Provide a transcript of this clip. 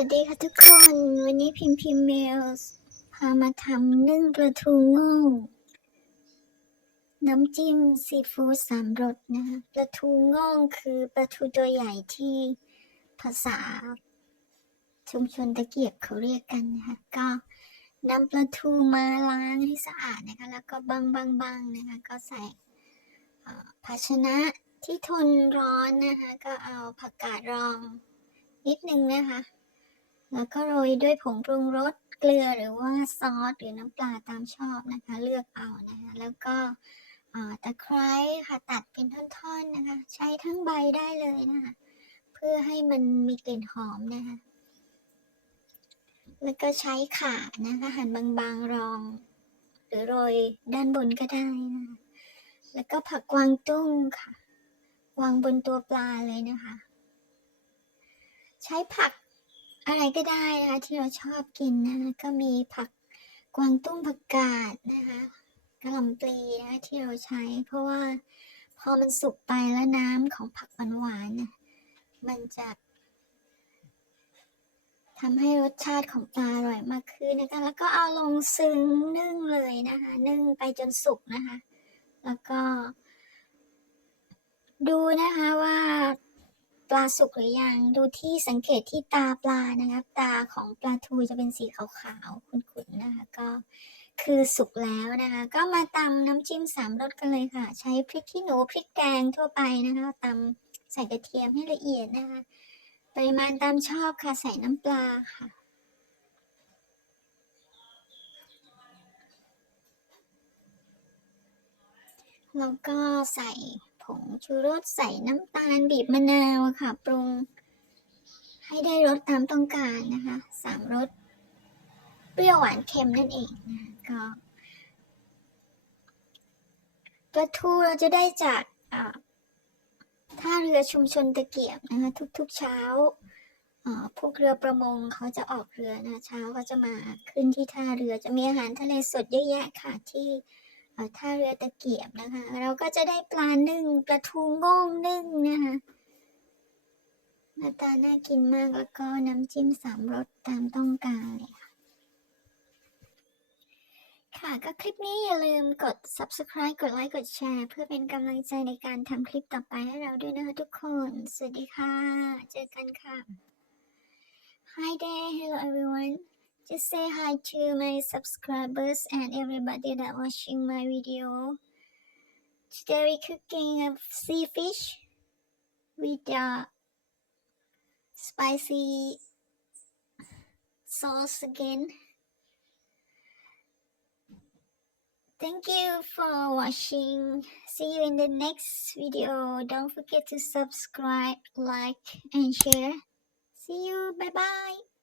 วัสดีค่ะทุกคน วันนี้พิมพ์พิมพ์เมลพามาทำนึ่งปลาทูโง่น้ำจิ้มซีฟู้ดสามรสนะคะปลาทูโง่คือปลาทูตัวใหญ่ที่ภาษา ชุมชนตะเกียบเขาเรียกกันนะคะก็นำปลาทูมาล้างให้สะอาดนะคะแล้วก็บางบางบางนะคะก็ใส่ภาชนะที่ทนร้อนนะคะก็เอาผักกาดรองนิดนึงนะคะ แล้วก็โรยด้วยผงปรุงรสเกลือหรือว่าซอสหรือน้ำปลาตามชอบนะคะ เลือกเอานะคะแล้วก็ตะไคร้ค่ะตัดเป็นท่อนๆนะคะ ใช้ทั้งใบได้เลยนะคะ เพื่อให้มันมีกลิ่นหอมนะคะ แล้วก็ใช้ข่านะคะหั่นบางๆรอง หรือโรยด้านบนก็ได้นะคะ แล้วก็ผักกวางตุ้งค่ะ วางบนตัวปลาเลยนะคะ ใช้ผัก อะไรก็ได้นะคะที่เราชอบกินนะคะก็มีผักกวางตุ้งผักกาดนะคะกระหล่ำปลีนะคะที่เราใช้ เพราะว่าพอมันสุกไปแล้วน้ำของผักหวานๆน่ะมันจะทำให้รสชาติของปลาอร่อยมากขึ้นนะคะ แล้วก็เอาลงซึ้งนึ่งเลยนะคะ นึ่งไปจนสุกนะคะ แล้วก็ ดูนะคะว่า ปลาสุกหรือยังดูที่สังเกตที่ตาปลานะคะตาของปลาทูจะเป็นสีขาวๆขุ่นๆนะคะก็คือสุกแล้วนะคะ ก็มาตำน้ำจิ้มสามรสกันเลยค่ะ ใช้พริกขี้หนูพริกแกงทั่วไปนะคะตำใส่กระเทียมให้ละเอียดนะคะปริมาณตามชอบค่ะใส่น้ำปลาค่ะแล้วก็ใส่ ผงชูรสใส่น้ำตาลบีบมะนาวค่ะ ปรุง ให้ได้รสตามต้องการนะคะสามรสเปรี้ยวหวานเค็มนั่นเองนะก็ปลาทูเราจะได้จากท่าเรือชุมชนตะเกียบนะคะทุกๆเช้าพวกเรือประมงเขาจะออกเรือนะเช้าก็จะมาขึ้นที่ท่าเรือจะมีอาหารทะเลสดเยอะแยะค่ะที่ ท่าเรือตะเกียบนะคะ เราก็จะได้ปลานึ่งปลาทูโง่งนึ่งนะคะหน้าตาน่ากินมากแล้วก็น้ำจิ้มสามรสตามต้องการเลยค่ะ ค่ะก็คลิปนี้อย่าลืมกด subscribe กดไลค์กดแชร์ เพื่อเป็นกำลังใจในการทำคลิปต่อไปให้เราด้วยนะคะทุกคน สวัสดีค่ะ เจอกันค่ะ Hi there hello everyone Just say hi to my subscribers and everybody that watching my video. Today we cooking a sea fish with uh, spicy sauce again. Thank you for watching. See you in the next video. Don't forget to subscribe, like, and share. See you. Bye bye.